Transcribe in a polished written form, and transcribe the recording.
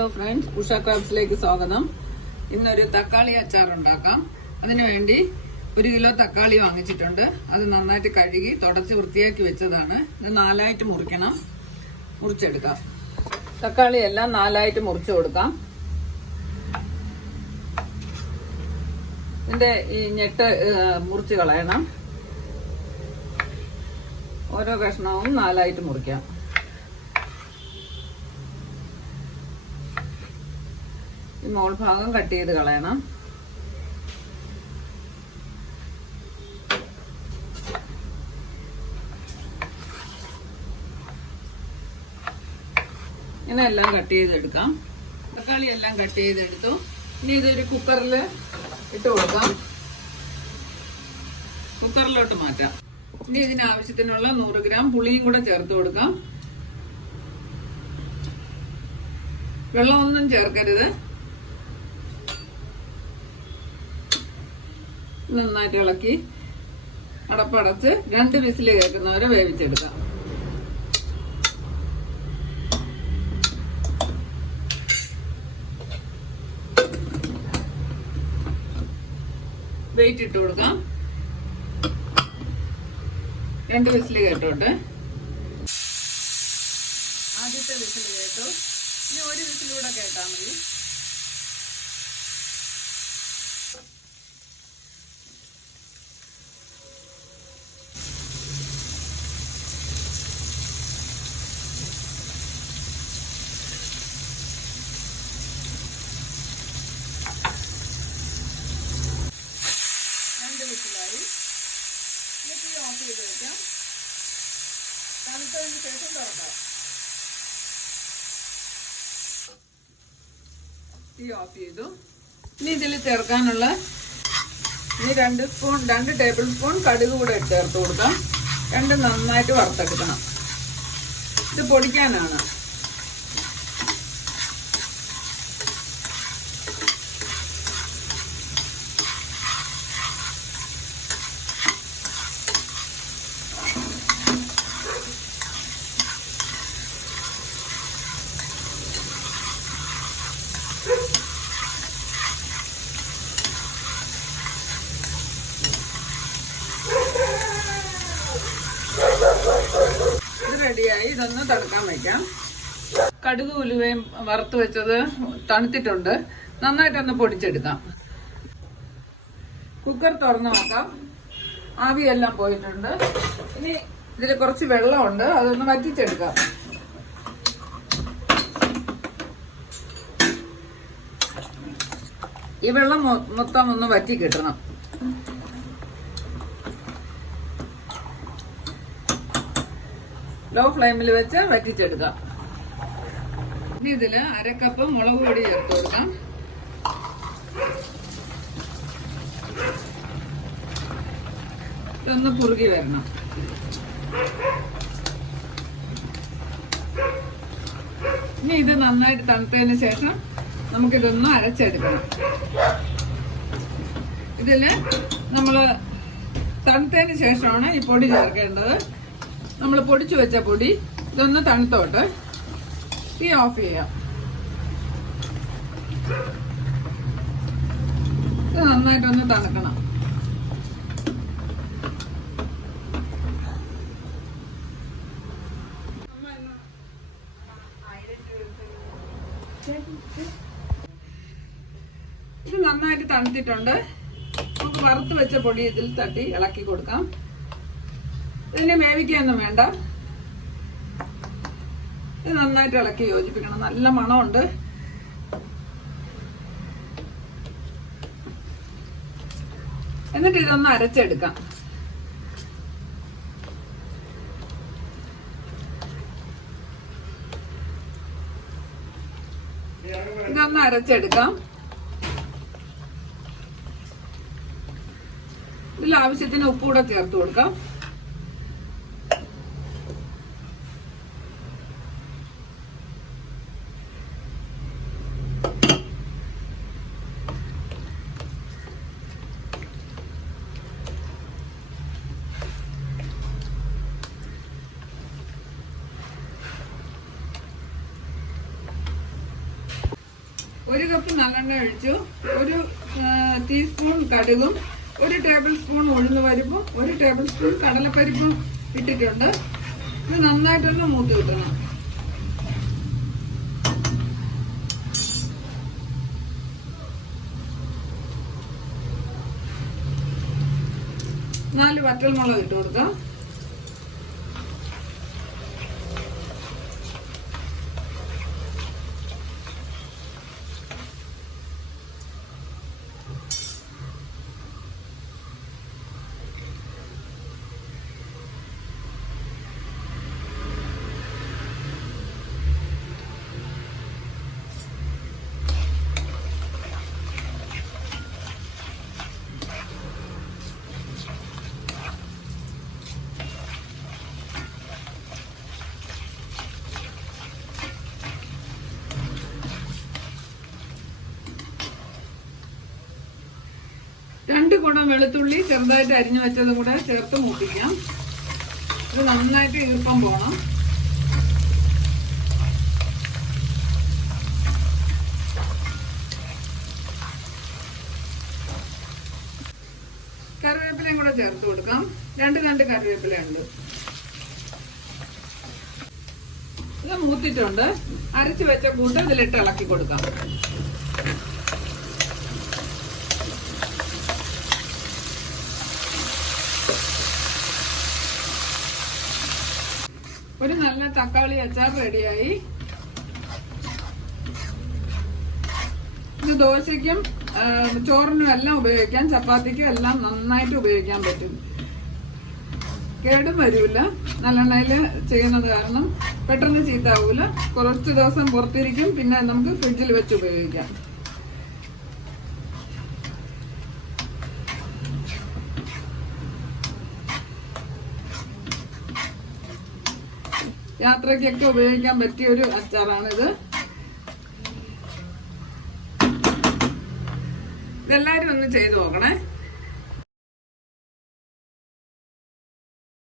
Hello friends, Usha ക്രാബ്സിലേക്ക് സ്വാഗതം. ഇന്നൊരു തക്കാളി അച്ചാർ ഉണ്ടാക്കാം. അതിനുവേണ്ടി 1 കിലോ തക്കാളി വാങ്ങിച്ചിട്ടുണ്ട്. അത് നന്നായിട്ട് കഴുകി തുടച്ച് വൃത്തിയാക്കി വെച്ചതാണ്. ഇത് 4ആയിട്ട് മുറിച്ചെടുക്കാം. തക്കാളി എല്ലാം 4ആയിട്ട് മുറിച്ചു കൊടുക്കാം. ഇതിന്റെ ഈ ഞെട്ട് മുറിച്ച് കളയണം. ഓരോ കഷ്ണവും 4ആയിട്ട് മുറിക്കാം. ഈ മോൾ ഭാഗം കട്ട് ചെയ്ത് കളയണം. ഇങ്ങനെ എല്ലാം കട്ട് ചെയ്തെടുക്കാം. തക്കാളി എല്ലാം കട്ട് ചെയ്തെടുത്തു. ഇനി ഇതൊരു കുക്കറിൽ ഇട്ട് കൊടുക്കാം. കുക്കറിലോട്ട് മാറ്റാം. ഇനി ഇതിനാവശ്യത്തിനുള്ള 100 ഗ്രാം പുളിയും കൂടെ ചേർത്ത് കൊടുക്കാം. വെള്ളമൊന്നും ചേർക്കരുത്. നന്നായിട്ട് ഇളക്കി അടപ്പടച്ച് 2 വിസിൽ കേൾക്കുന്നവരെ വേവിച്ചെടുക്കാം. വെയിറ്റ് ഇട്ട് കൊടുക്കാം. 2 വിസിൽ കേട്ടോട്ടെ. ആദ്യത്തെ വിസിൽ കേട്ടു. ഇനി 1 വിസിലൂടെ കേട്ടാൽ മതി. ഓഫ് ചെയ്ത് വെക്കാം. തണുത്തതിന് ശേഷം തുറക്കാം. തീ ഓഫ് ചെയ്തു. ഇനി ഇതിൽ ചേർക്കാനുള്ള 2 ടേബിൾ സ്പൂൺ കടുക് കൂടെ ചേർത്ത് കൊടുക്കാം. 2 നന്നായിട്ട് വറുത്തെടുക്കണം. ഇത് പൊടിക്കാനാണ്. റെഡിയായി. ഇതൊന്ന് തണുക്കാൻ വയ്ക്കാം. കടുക് ഉലുവയും വറുത്ത് വെച്ചത് തണുത്തിട്ടുണ്ട്. നന്നായിട്ടൊന്ന് പൊടിച്ചെടുക്കാം. കുക്കർ തുറന്ന് നോക്കാം. ആവിയെല്ലാം പോയിട്ടുണ്ട്. ഇനി ഇതിൽ കുറച്ച് വെള്ളമുണ്ട്. അതൊന്ന് വറ്റിച്ചെടുക്കാം. ഈ വെള്ളം മൊത്തം ഒന്ന് വറ്റി കിട്ടണം. ലോ ഫ്ലെയിമിൽ വെച്ച് വറ്റിച്ചെടുക്കാം. ഇനി ഇതില് 1/2 കപ്പ് മുളക് പൊടി ചേർത്ത് കൊടുക്കാം. ഇതൊന്ന് കുറുകി വരണം. ഇനി ഇത് നന്നായിട്ട് തണുത്തതിന് ശേഷം നമുക്കിതൊന്ന് അരച്ചെടുക്കണം. ഇതില് നമ്മള് തണുത്തതിന് ശേഷമാണ് ഈ പൊടി ചേർക്കേണ്ടത്. നമ്മൾ പൊടിച്ചു വെച്ച പൊടി. ഇതൊന്ന് തണുത്തോട്ട്. തീ ഓഫ് ചെയ്യാം. ഇത് നന്നായിട്ടൊന്ന് തണുക്കണം. ഇത് നന്നായിട്ട് തണുത്തിട്ടുണ്ട്. നമുക്ക് വറുത്ത് വെച്ച പൊടി ഇതിൽ തട്ടി ഇളക്കി കൊടുക്കാം. ഇതിനെ വേവിക്കൊന്നും വേണ്ട. ഇത് നന്നായിട്ട് ഇളക്കി യോജിപ്പിക്കണം. നല്ല മണമുണ്ട്. എന്നിട്ട് ഇതൊന്ന് അരച്ചെടുക്കാം. ഇതൊന്ന് അരച്ചെടുക്കാം. ഇതിൽ ആവശ്യത്തിന് ഉപ്പ് കൂടെ ചേർത്ത് കൊടുക്കാം. 1 കപ്പ് നല്ലെണ്ണ ഒഴിച്ചു. 1 ടീസ്പൂൺ കടുകും 1 ടേബിൾ സ്പൂൺ ഉഴുന്ന് പരിപ്പും 1 ടേബിൾ സ്പൂൺ കടലപ്പരിപ്പും ഇട്ടിട്ടുണ്ട്. ഇത് നന്നായിട്ടൊന്ന് മൂത്ത് കിട്ടണം. നാല് വറ്റൽമുളക് ഇട്ട് കൊടുക്കാം. രണ്ട് കുടം വെളുത്തുള്ളി ചെറുതായിട്ട് അരിഞ്ഞു വെച്ചത് കൂടെ ചേർത്ത് മൂപ്പിക്കാം. ഇത് നന്നായിട്ട് ഈർപ്പം പോണം. കറിവേപ്പിലയും കൂടെ ചേർത്ത് കൊടുക്കാം. രണ്ട് കറിവേപ്പിലയുണ്ട്. ഇത് മൂത്തിട്ടുണ്ട്. അരച്ചു വെച്ച കൂട്ട് ഇതിലിട്ട് ഇളക്കി കൊടുക്കാം. ഒരു നല്ല തക്കാളി അച്ചാർ റെഡിയായി. ഇത് ദോശയ്ക്കും ചോറിനും എല്ലാം ഉപയോഗിക്കാം. ചപ്പാത്തിക്കും എല്ലാം നന്നായിട്ട് ഉപയോഗിക്കാൻ പറ്റും. കേടും വരില്ല. നല്ലെണ്ണയിൽ ചെയ്യുന്നത് കാരണം പെട്ടെന്ന് ചീത്താവൂല. കുറച്ച് ദിവസം പുറത്തിരിക്കും. പിന്നെ നമുക്ക് ഫ്രിഡ്ജിൽ വെച്ച് ഉപയോഗിക്കാം. യാത്രയ്ക്കൊക്കെ ഉപയോഗിക്കാൻ പറ്റിയ ഒരു അച്ചാറാണിത്. ഇതെല്ലാവരും ഒന്ന് ചെയ്തു നോക്കണേ.